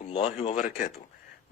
الله وبركاته.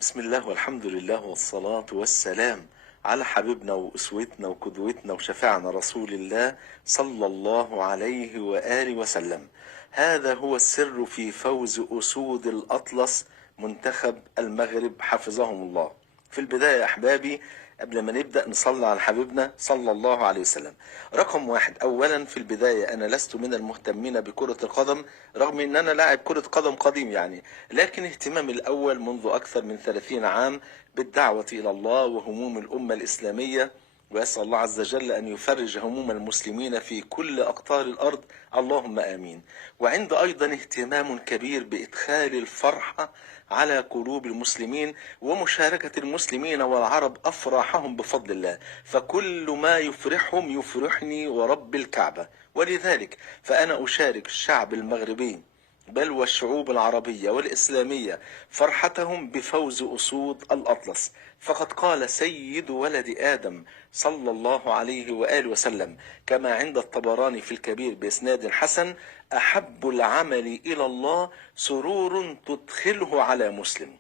بسم الله والحمد لله والصلاة والسلام على حبيبنا وأسوتنا وقدوتنا وشفيعنا رسول الله صلى الله عليه وآله وسلم. هذا هو السر في فوز أسود الأطلس منتخب المغرب حفظهم الله. في البداية يا أحبابي، قبل ما نبدأ نصلي على حبيبنا صلى الله عليه وسلم. رقم واحد، أولا في البداية أنا لست من المهتمين بكرة القدم، رغم أن أنا لاعب كرة قدم قديم لكن اهتمامي الأول منذ أكثر من 30 عام بالدعوة إلى الله وهموم الأمة الإسلامية، وأسأل الله عز وجل أن يفرج هموم المسلمين في كل أقطار الأرض، اللهم آمين. وعند أيضا اهتمام كبير بإدخال الفرحة على قلوب المسلمين ومشاركة المسلمين والعرب أفراحهم بفضل الله، فكل ما يفرحهم يفرحني ورب الكعبة. ولذلك فأنا أشارك الشعب المغربي بل والشعوب العربية والإسلامية فرحتهم بفوز أسود الأطلس. فقد قال سيد ولد آدم صلى الله عليه وآله وسلم كما عند الطبراني في الكبير بإسناد حسن: أحب العمل إلى الله سرور تدخله على مسلم.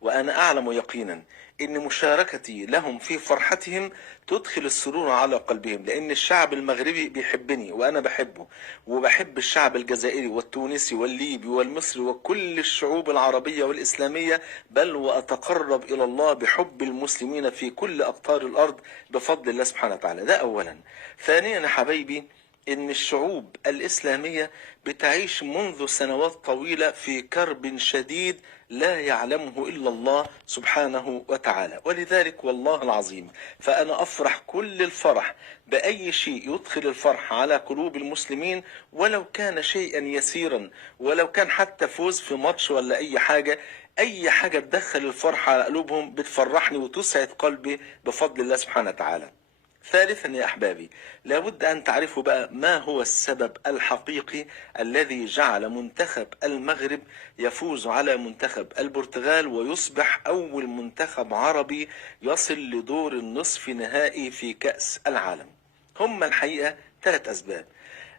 وأنا أعلم يقينا إن مشاركتي لهم في فرحتهم تدخل السرور على قلبهم، لأن الشعب المغربي بيحبني وأنا بحبه، وبحب الشعب الجزائري والتونسي والليبي والمصري وكل الشعوب العربية والإسلامية، بل وأتقرب إلى الله بحب المسلمين في كل أقطار الأرض بفضل الله سبحانه وتعالى. ده أولا. ثانيا يا حبايبي، إن الشعوب الإسلامية بتعيش منذ سنوات طويلة في كرب شديد لا يعلمه إلا الله سبحانه وتعالى، ولذلك والله العظيم فأنا أفرح كل الفرح بأي شيء يدخل الفرح على قلوب المسلمين، ولو كان شيئا يسيرا، ولو كان حتى فوز في ماتش ولا أي حاجة تدخل الفرح على قلوبهم بتفرحني وتسعد قلبي بفضل الله سبحانه وتعالى. ثالثا يا أحبابي، لابد أن تعرفوا بقى ما هو السبب الحقيقي الذي جعل منتخب المغرب يفوز على منتخب البرتغال ويصبح أول منتخب عربي يصل لدور النصف نهائي في كأس العالم. هم الحقيقة 3 أسباب.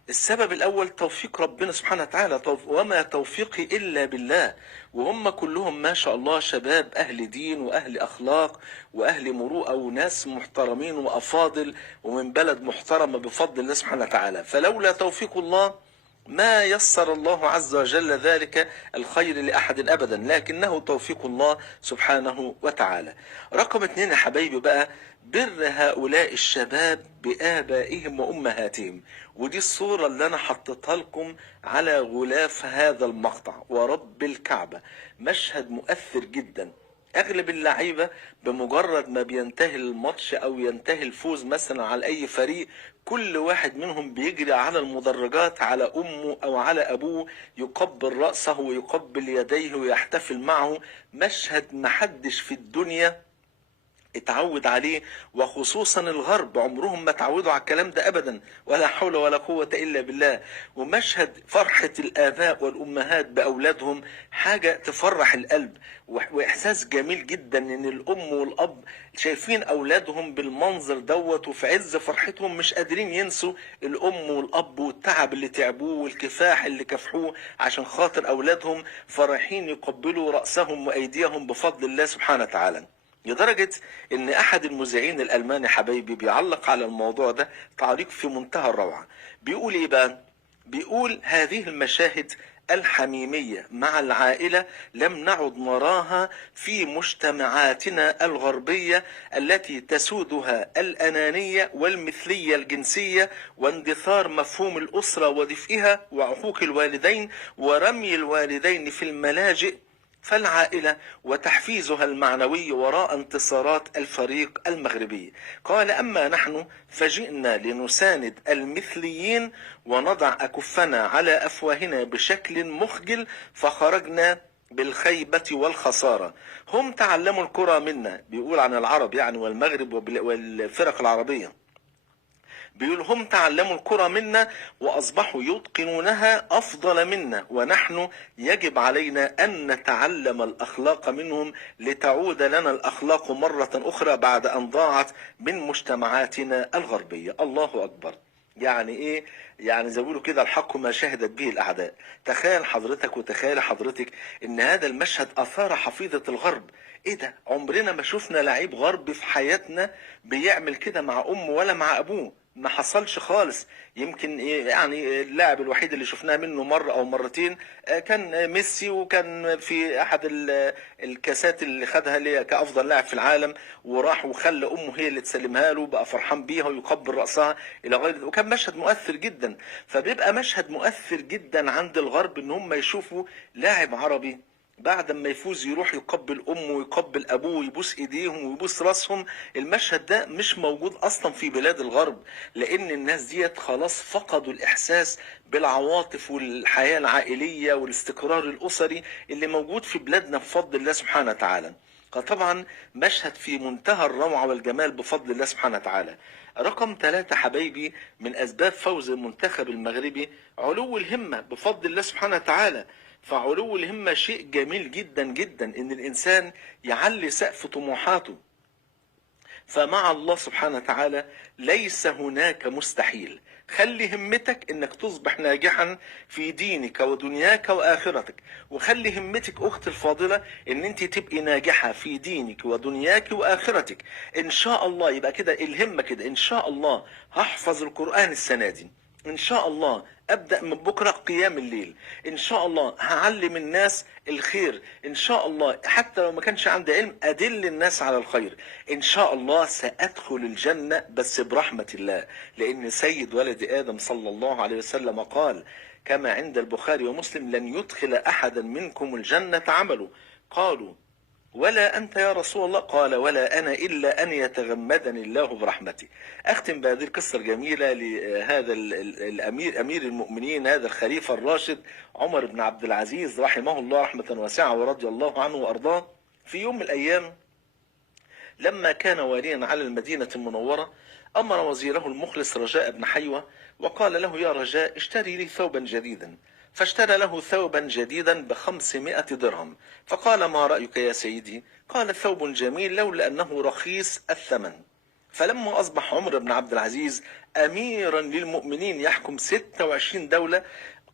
السبب الأول توفيق ربنا سبحانه وتعالى، وما توفيقي إلا بالله. وهم كلهم ما شاء الله شباب أهل دين وأهل أخلاق وأهل مروءة وناس محترمين وأفاضل ومن بلد محترمة بفضل الله سبحانه وتعالى، فلولا توفيق الله ما يسر الله عز وجل ذلك الخير لأحد أبدا، لكنه توفيق الله سبحانه وتعالى. رقم 2 يا حبايبي بقى، بر هؤلاء الشباب بآبائهم وأمهاتهم، ودي الصورة اللي أنا حطيتها لكم على غلاف هذا المقطع ورب الكعبة. مشهد مؤثر جدا. اغلب اللعيبة بمجرد ما بينتهي الماتش او ينتهي الفوز مثلا على اي فريق، كل واحد منهم بيجري على المدرجات على امه او على ابوه، يقبل رأسه ويقبل يديه ويحتفل معه. مشهد محدش في الدنيا اتعود عليه، وخصوصا الغرب عمرهم ما اتعودوا على الكلام ده ابدا، ولا حول ولا قوة الا بالله. ومشهد فرحة الاباء والامهات باولادهم حاجة تفرح القلب، واحساس جميل جدا ان الام والاب شايفين اولادهم بالمنظر دوت، وفي عز فرحتهم مش قادرين ينسوا الام والاب والتعب اللي تعبوه والكفاح اللي كفحوه عشان خاطر اولادهم، فرحين يقبلوا رأسهم وايديهم بفضل الله سبحانه وتعالى. لدرجة ان احد المذيعين الالمان حبايبي بيعلق على الموضوع ده تعليق في منتهى الروعة. بيقول ايه بقى؟ بيقول: هذه المشاهد الحميمية مع العائلة لم نعد نراها في مجتمعاتنا الغربية التي تسودها الأنانية والمثلية الجنسية واندثار مفهوم الأسرة ودفئها وعقوق الوالدين ورمي الوالدين في الملاجئ، فالعائلة وتحفيزها المعنوي وراء انتصارات الفريق المغربي. قال: أما نحن فجئنا لنساند المثليين ونضع أكفنا على أفواهنا بشكل مخجل، فخرجنا بالخيبة والخسارة. هم تعلموا الكرة منا، بيقول عن العرب والمغرب والفرق العربية، بيقول: هم تعلموا الكرة منا وأصبحوا يتقنونها أفضل منا، ونحن يجب علينا أن نتعلم الأخلاق منهم لتعود لنا الأخلاق مرة أخرى بعد أن ضاعت من مجتمعاتنا الغربية. الله أكبر. يعني ايه؟ يعني زي ما بيقولوا كده، الحق ما شهدت به الاعداء. تخيل حضرتك وتخيل حضرتك ان هذا المشهد اثار حفيظة الغرب. ايه ده؟ عمرنا ما شفنا لعيب غربي في حياتنا بيعمل كده مع امه ولا مع ابوه، ما حصلش خالص. يمكن إيه يعني اللاعب الوحيد اللي شفناه منه مرة او مرتين كان ميسي، وكان في احد الكاسات اللي خدها اللي كافضل لاعب في العالم، وراح وخلى امه هي اللي تسلمها له، بقى فرحان بيها ويقبل راسها الى غير ذلك. وكان مشهد مؤثر جدا. فبيبقى مشهد مؤثر جدا عند الغرب ان هم يشوفوا لاعب عربي بعد ما يفوز يروح يقبل امه ويقبل ابوه ويبوس ايديهم ويبوس راسهم. المشهد ده مش موجود اصلا في بلاد الغرب، لان الناس ديت خلاص فقدوا الاحساس بالعواطف والحياة العائلية والاستقرار الاسري اللي موجود في بلادنا بفضل الله سبحانه وتعالى. فطبعا مشهد في منتهى الروعة والجمال بفضل الله سبحانه وتعالى. رقم 3 حبايبي من أسباب فوز المنتخب المغربي علو الهمة بفضل الله سبحانه وتعالى. فعلو الهمة شيء جميل جدا جدا، إن الإنسان يعلي سقف طموحاته. فمع الله سبحانه وتعالى ليس هناك مستحيل. خلي همتك انك تصبح ناجحا في دينك ودنياك واخرتك، وخلي همتك اختي الفاضلة ان انت تبقي ناجحة في دينك ودنياك واخرتك ان شاء الله. يبقى كده الهمة كده، ان شاء الله هحفظ القرآن السنة دي، ان شاء الله ابدأ من بكرة قيام الليل، ان شاء الله هعلم الناس الخير، ان شاء الله حتى لو ما كانش عندي علم ادل الناس على الخير، ان شاء الله سادخل الجنة بس برحمة الله. لان سيد ولد ادم صلى الله عليه وسلم قال كما عند البخاري ومسلم: لن يدخل احدا منكم الجنة عمله. قالوا ولا أنت يا رسول الله؟ قال ولا أنا إلا أن يتغمدني الله برحمته. أختم بهذه القصة الجميلة لهذا الأمير، أمير المؤمنين، هذا الخليفة الراشد عمر بن عبد العزيز رحمه الله رحمة واسعة ورضي الله عنه وأرضاه. في يوم من الأيام لما كان واليا على المدينة المنورة، أمر وزيره المخلص رجاء بن حيوة وقال له: يا رجاء اشتري لي ثوبا جديدا. فاشترى له ثوبا جديدا ب500 درهم. فقال: ما رأيك يا سيدي؟ قال: ثوب جميل لولا أنه رخيص الثمن. فلما أصبح عمر بن عبد العزيز أميرا للمؤمنين يحكم 26 دولة،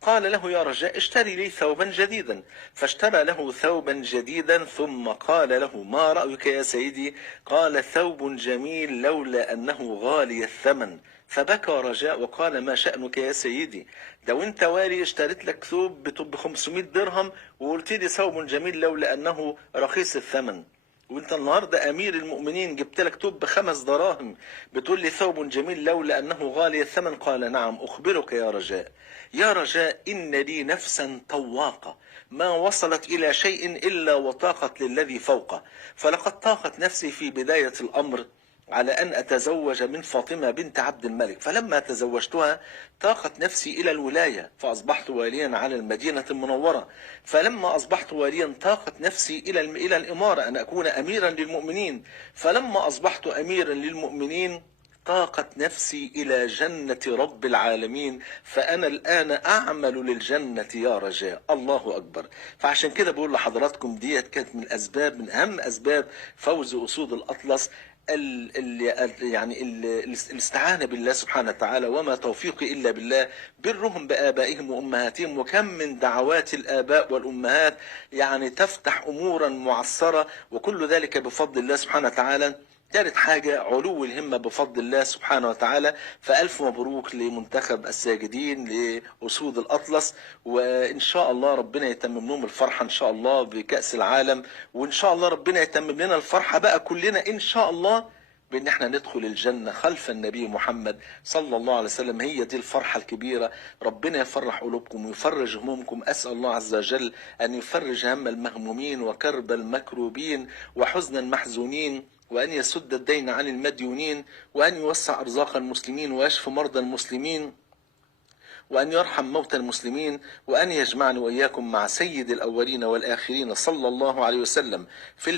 قال له: يا رجاء اشتري لي ثوبا جديدا. فاشترى له ثوبا جديدا ثم قال له: ما رأيك يا سيدي؟ قال: ثوب جميل لولا أنه غالي الثمن. فبكى رجاء وقال: ما شأنك يا سيدي؟ لو انت والي اشتريت لك ثوب ب 500 درهم وقلت لي ثوب جميل لولا أنه رخيص الثمن، وانت النهارده امير المؤمنين جبت لك توب ب5 دراهم بتقول لي ثوب جميل لولا انه غالي الثمن. قال: نعم اخبرك يا رجاء، يا رجاء ان لي نفسا طواقة ما وصلت الى شيء الا وطاقت للذي فوقه. فلقد طاقت نفسي في بداية الامر على أن أتزوج من فاطمة بنت عبد الملك، فلما تزوجتها طاقت نفسي إلى الولاية فأصبحت واليا على المدينة المنورة. فلما أصبحت واليا طاقت نفسي إلى الإمارة أن أكون أميرا للمؤمنين. فلما أصبحت أميرا للمؤمنين طاقت نفسي إلى جنة رب العالمين، فأنا الآن أعمل للجنة يا رجاء. الله أكبر. فعشان كده بقول لحضراتكم ديت كانت من أسباب، من أهم أسباب فوز أسود الأطلس، الاستعانة بالله سبحانه وتعالى، وما توفيقي إلا بالله. برهم بآبائهم وأمهاتهم، وكم من دعوات الآباء والأمهات يعني تفتح أمورا معصرة، وكل ذلك بفضل الله سبحانه وتعالى. ثالث حاجة علو الهمة بفضل الله سبحانه وتعالى. فألف مبروك لمنتخب الساجدين لأسود الأطلس، وإن شاء الله ربنا يتمم لهم الفرحة إن شاء الله بكأس العالم، وإن شاء الله ربنا يتمم لنا الفرحة بقى كلنا إن شاء الله بان احنا ندخل الجنة خلف النبي محمد صلى الله عليه وسلم. هي دي الفرحة الكبيرة. ربنا يفرح قلوبكم ويفرج همومكم. اسأل الله عز وجل ان يفرج هم المهمومين وكرب المكروبين وحزن المحزونين، وان يسد الدين عن المديونين، وان يوسع ارزاق المسلمين ويشفي مرضى المسلمين، وأن يرحم موتى المسلمين، وأن يجمعني وإياكم مع سيد الأولين والآخرين صلى الله عليه وسلم في